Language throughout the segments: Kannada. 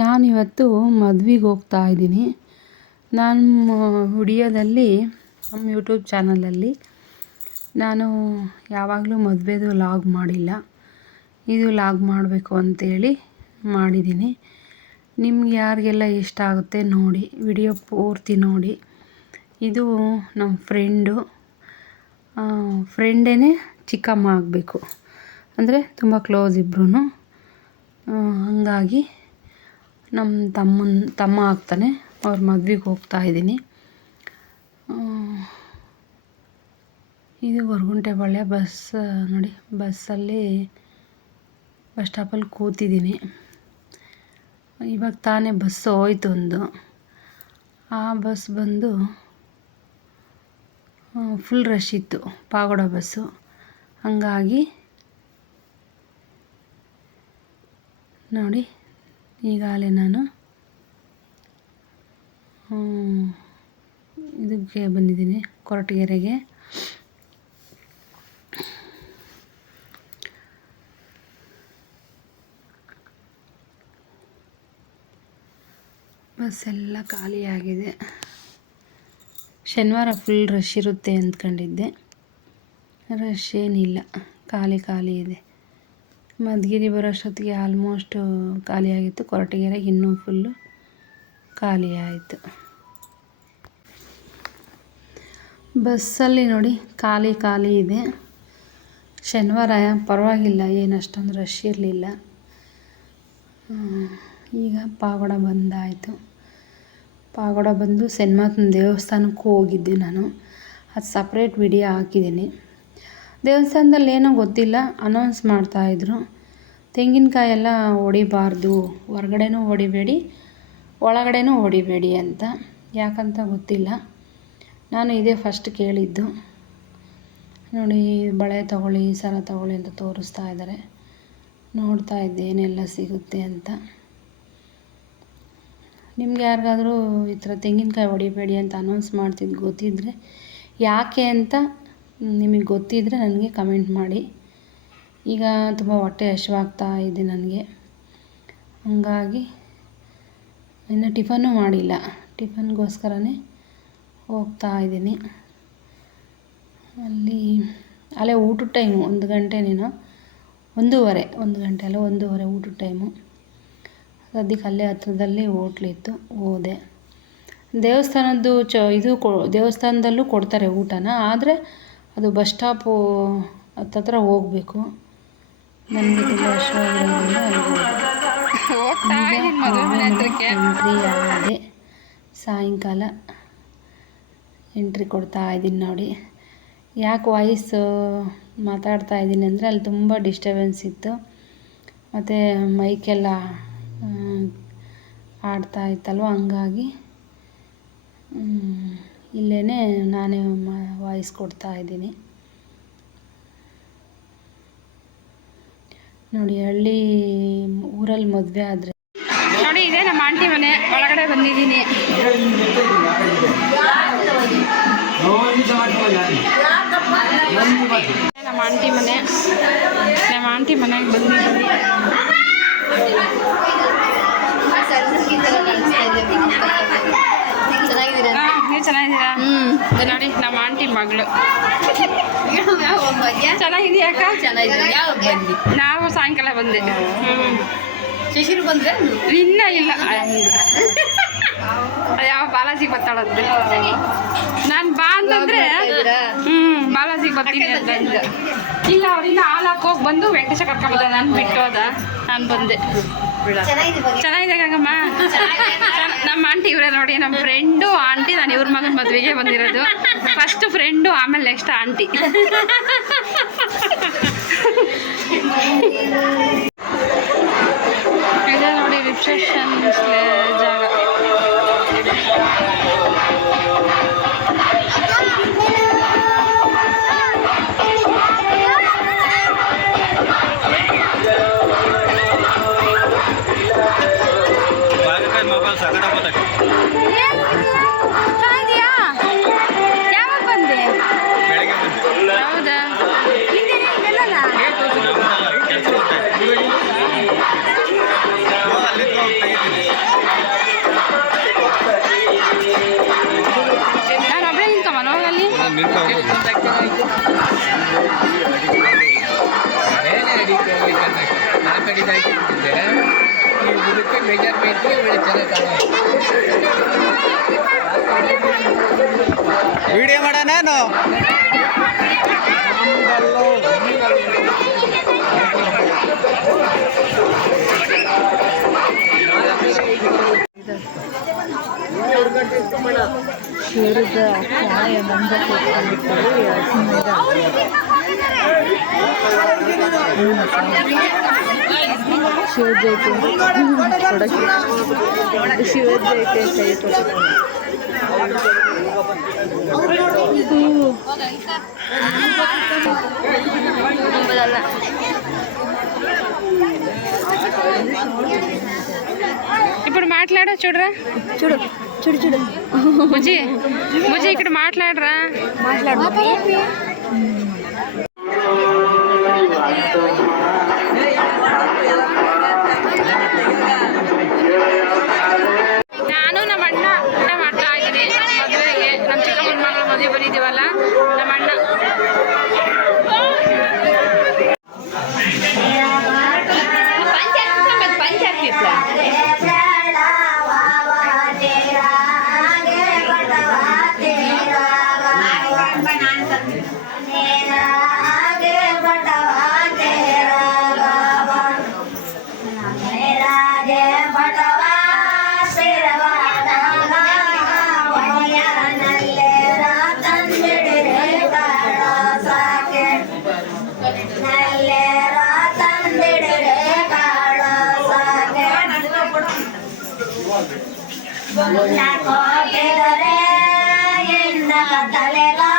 ನಾನಿವತ್ತು ಮದ್ವೆಗೆ ಹೋಗ್ತಾ ಇದ್ದೀನಿ. ನಾನು ಹುಡಿಯೋದಲ್ಲಿ ನಮ್ಮ ಯೂಟ್ಯೂಬ್ ಚಾನಲಲ್ಲಿ ನಾನು ಯಾವಾಗಲೂ ಮದುವೆದು ಲಾಗ್ ಮಾಡಿಲ್ಲ. ಇದು ಲಾಗ್ ಮಾಡಬೇಕು ಅಂತೇಳಿ ಮಾಡಿದ್ದೀನಿ. ನಿಮ್ಗೆ ಯಾರಿಗೆಲ್ಲ ಇಷ್ಟ ಆಗುತ್ತೆ ನೋಡಿ, ವಿಡಿಯೋ ಪೂರ್ತಿ ನೋಡಿ. ಇದು ನಮ್ಮ ಫ್ರೆಂಡು. ಫ್ರೆಂಡೇ ಚಿಕ್ಕಮ್ಮ ಆಗಬೇಕು. ಅಂದರೆ ತುಂಬ ಕ್ಲೋಸ್ ಇಬ್ಬರೂ ಹಾಗಾಗಿ ನಮ್ಮ ತಮ್ಮನ, ತಮ್ಮ ಆಗ್ತಾನೆ. ಅವ್ರ ಮದ್ವೆಗೆ ಹೋಗ್ತಾ ಇದ್ದೀನಿ. ಇದು ಗೊರಗುಂಟೆಪಾಳ್ಯ ಬಸ್, ನೋಡಿ, ಬಸ್ಸಲ್ಲಿ ಬಸ್ ಸ್ಟಾಪಲ್ಲಿ ಕೂತಿದ್ದೀನಿ. ಇವಾಗ ತಾನೇ ಬಸ್ಸು ಹೋಯ್ತು ಒಂದು. ಆ ಬಸ್ ಬಂದು ಫುಲ್ ರಶ್ ಇತ್ತು, ಪಾಗೋಡ ಬಸ್ಸು. ಹಂಗಾಗಿ, ನೋಡಿ ಈಗಾಗಲೇ ನಾನು ಇದಕ್ಕೆ ಬಂದಿದ್ದೀನಿ, ಕೊರಟಗೆರೆಗೆ. ಬಸ್ ಎಲ್ಲ ಖಾಲಿಯಾಗಿದೆ ಶನಿವಾರ ಫುಲ್ ರಶ್ ಇರುತ್ತೆ ಅಂದ್ಕೊಂಡಿದ್ದೆ. ರಶ್ ಏನಿಲ್ಲ, ಖಾಲಿ ಖಾಲಿ ಇದೆ. ಮಧುಗಿರಿ ಬರೋಷ್ಟೊತ್ತಿಗೆ ಆಲ್ಮೋಸ್ಟು ಖಾಲಿಯಾಗಿತ್ತು ಕೊರಟಗೆರೆ ಇನ್ನೂ ಫುಲ್ಲು ಖಾಲಿಯಾಯಿತು ಬಸ್ಸಲ್ಲಿ ನೋಡಿ ಖಾಲಿ ಖಾಲಿ ಇದೆ. ಶನಿವಾರ ಪರವಾಗಿಲ್ಲ, ಏನು ರಶ್ ಇರಲಿಲ್ಲ. ಈಗ ಪಾಗೋಡ ಬಂದಾಯಿತು. ಪಾಗೋಡ ಬಂದು ಸೆನ್ಮಾತನ ದೇವಸ್ಥಾನಕ್ಕೂ ಹೋಗಿದ್ದೆ ನಾನು. ಅದು ಸಪ್ರೇಟ್ ವಿಡಿಯೋ ಹಾಕಿದ್ದೀನಿ. ದೇವಸ್ಥಾನದಲ್ಲಿ ಏನೋ ಗೊತ್ತಿಲ್ಲ ಅನೌನ್ಸ್ ಮಾಡ್ತಾಯಿದ್ರು ತೆಂಗಿನಕಾಯಿ ಎಲ್ಲ ಹೊಡಿಬಾರ್ದು, ಹೊರ್ಗಡೆನೂ ಹೊಡಿಬೇಡಿ, ಒಳಗಡೆನೂ ಹೊಡಿಬೇಡಿ ಅಂತ. ಯಾಕಂತ ಗೊತ್ತಿಲ್ಲ. ನಾನು ಇದೇ ಫಸ್ಟ್ ಕೇಳಿದ್ದು. ನೋಡಿ, ಬಳೆ ತಗೊಳ್ಳಿ ಸರ ತಗೊಳ್ಳಿ ಅಂತ ತೋರಿಸ್ತಾ ಇದ್ದಾರೆ. ನೋಡ್ತಾ ಇದ್ದೆ, ಏನೆಲ್ಲ ಸಿಗುತ್ತೆ ಅಂತ. ನಿಮ್ಗೆ ಯಾರಿಗಾದರೂ ಈ ಥರ ತೆಂಗಿನಕಾಯಿ ಹೊಡಿಬೇಡಿ ಅಂತ ಅನೌನ್ಸ್ ಮಾಡ್ತಿದ್ದು ಗೊತ್ತಿದ್ದರೆ ಯಾಕೆ ಅಂತ ನಿಮಗೆ ಗೊತ್ತಿದ್ದರೆ ನನಗೆ ಕಮೆಂಟ್ ಮಾಡಿ. ಈಗ ತುಂಬ ಹೊಟ್ಟೆ ಹಶ್ವಾಗ್ತಾ ಇದೆ ನನಗೆ. ಹಾಗಾಗಿ ಇನ್ನು ಟಿಫನ್ನು ಮಾಡಿಲ್ಲ. ಟಿಫನ್ಗೋಸ್ಕರನೇ ಹೋಗ್ತಾ ಇದ್ದೀನಿ. ಅಲ್ಲಿ, ಅಲ್ಲೇ ಊಟದ ಟೈಮು, ಒಂದು ಗಂಟೆನೇನೋ? ಒಂದೂವರೆ, ಒಂದು ಗಂಟೆ ಅಲ್ಲ, ಒಂದೂವರೆ ಊಟದ ಟೈಮು. ಸದ್ಯಕ್ಕೆ ಅಲ್ಲೇ ಹತ್ರದಲ್ಲೇ ಹೋಟ್ಲಿತ್ತು ಹೋದೆ. ದೇವಸ್ಥಾನದ್ದು ಚ, ಇದು ಕೊ, ದೇವಸ್ಥಾನದಲ್ಲೂ ಕೊಡ್ತಾರೆ ಊಟನ, ಆದರೆ ಅದು ಬಸ್ ಸ್ಟಾಪು ಹತ್ತತ್ರ ಹೋಗಬೇಕು. ನನಗೆ ತುಂಬ ಎಂಟ್ರಿ ಆಗಿದೆ. ಸಾಯಂಕಾಲ ಎಂಟ್ರಿ ಕೊಡ್ತಾ ಇದ್ದೀನಿ ನೋಡಿ. ಯಾಕೆ ವಾಯ್ಸ್ ಮಾತಾಡ್ತಾ ಇದ್ದೀನಿ ಅಂದರೆ ಅಲ್ಲಿ ತುಂಬ ಡಿಸ್ಟರ್ಬೆನ್ಸ್ ಇತ್ತು. ಮತ್ತು ಮೈಕೆಲ್ಲ ಆಡ್ತಾ ಇತ್ತಲ್ವ? ಹಂಗಾಗಿ ಇಲ್ಲೇ ನಾನೇ ವಾಯ್ಸ್ ಕೊಡ್ತಾ ಇದ್ದೀನಿ. ನೋಡಿ, ಹಳ್ಳಿ ಊರಲ್ಲಿ ಮದುವೆ ಆದರೆ ನೋಡಿ, ಇದೆ ನಮ್ಮ ಆಂಟಿ ಮನೆ, ಒಳಗಡೆ ಬಂದಿದ್ದೀನಿ. ನಮ್ಮ ಆಂಟಿ ಮನೆ. ನಮ್ಮ ಆಂಟಿ ಮನೆಗೆ ಬಂದಿದ್ದೀನಿ. ನೋಡಿ ನಮ್ಮ ಆಂಟಿ ಮಗಳು. ಚೆನ್ನಾಗಿದೆಯಾ ಅಕ್ಕ? ನಾವು ಸಾಯಂಕಾಲ ಬಂದೆ. ಶಿಶಿರು ಬಂದ್ರೆ? ಇಲ್ಲ. ಇಲ್ಲ ಯಾವ ಬಾಲಾಜಿಗೆ ಬತ್ತಾಳಂತೆ ನಾನು ಬಾ ಅಂತಂದ್ರೆ ಹ್ಮ್ ಬಾಲಾಜಿ ಬರ್ತೀನಿ ಅಂತ. ಇಲ್ಲ ಅವ್ರಿಂದ ಹಾಲು ಹಾಕೋಗಿ ಬಂದು ವೆಂಕಟೇಶ ಕರ್ಕೊಂಡ್ಬಂದ ನಾನು ಬಿಟ್ಟು ಹೋದ. ನಾನು ಬಂದೆ. ಚೆನ್ನಾಗಿದೆ ಗಂಗಮ್ಮ. ನಮ್ಮ ಆಂಟಿ ಇವರೇ ನೋಡಿ ನಮ್ಮ ಫ್ರೆಂಡು ಆಂಟಿ ನಾನು ಇವ್ರ ಮಗನ ಮದುವೆಗೆ ಬಂದಿರೋದು. ಫಸ್ಟ್ ಫ್ರೆಂಡು ಆಮೇಲೆ ನೆಕ್ಸ್ಟ್ ಆಂಟಿ. ಇದೆ ನೋಡಿ ರಿಸೆಪ್ಷನ್ ಇದು ಹಾಕಿಬಿಟ್ಟಿದ್ದೆ ಇದಕ್ಕೆ ಮೆಜರ್ಮೆಂಟ್ಗೆ ಒಳ್ಳೆ ಚೆನ್ನಾಗಿ ಕಾಣುತ್ತೆ ವಿಡಿಯೋ ಮಾಡ ನಾನು ಶಿವರದ ಛಾಯೆ ಬಂದ షేర్ చేసి ప్రొడక్ట్ షేర్ చేసే ఇప్పుడు మాట్లాడ చూడరా. చూడు చూడు చూడు. ముజి ముజి ఇక్కడ మాట్లాడరా. మాట్లాడు. Una corte de rey en la catalera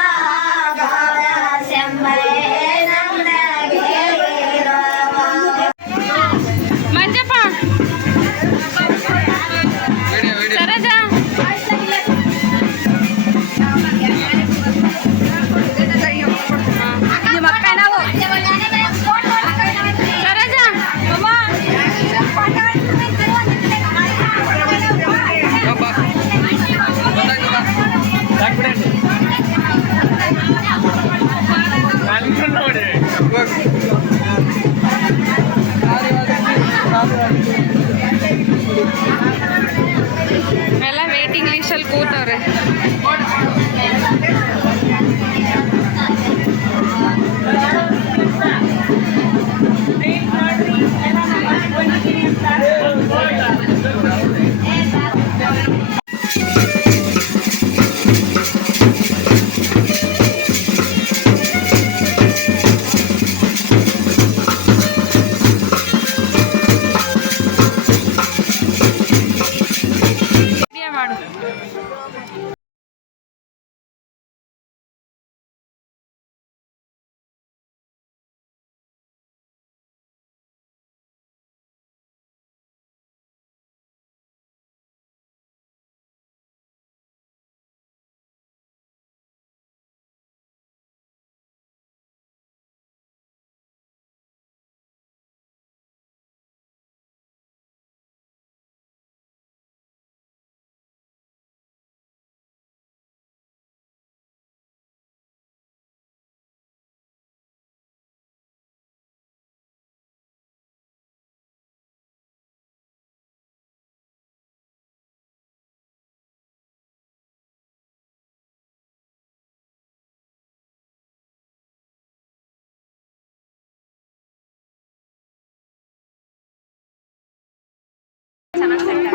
চানার সেন্টার